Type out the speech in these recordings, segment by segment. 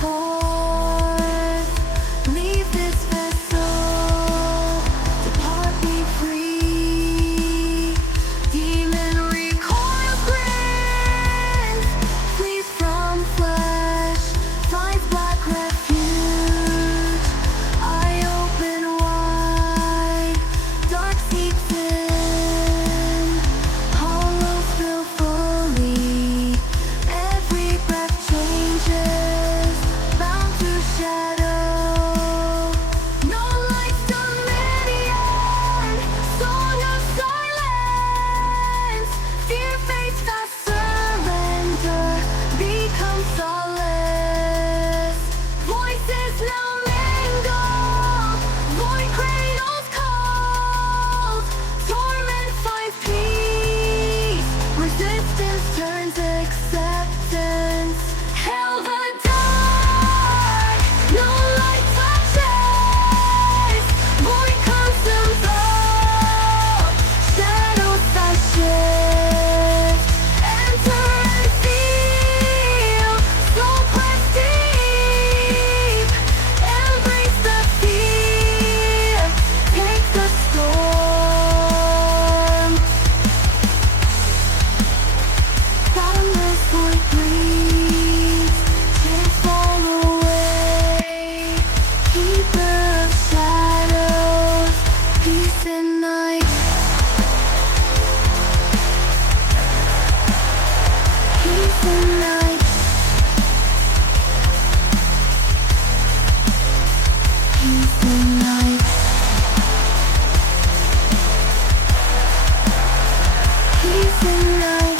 forth. Leave this vessel, depart me free. Demon recoils, grins, flees from flesh, finds black refuge. I open wide, dark seeps in, hollows fill fully. Every breath changes, bound to shadow. No light's dominion, song of silence. Fear fades fast, surrender becomes solace. Voices now mingled, void cradles cold. Torment finds peace, resistance turns acceptance. Hail the dark, no light touches. Void consumes all, shadows that shift. Enter and feel, soul press deep. Embrace the fear, take the storm. Bottomless void breathes, tears fall away. Keeper of shadows, peace in night. Peace in night. Peace in night. Peace in night.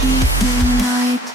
Peace in night.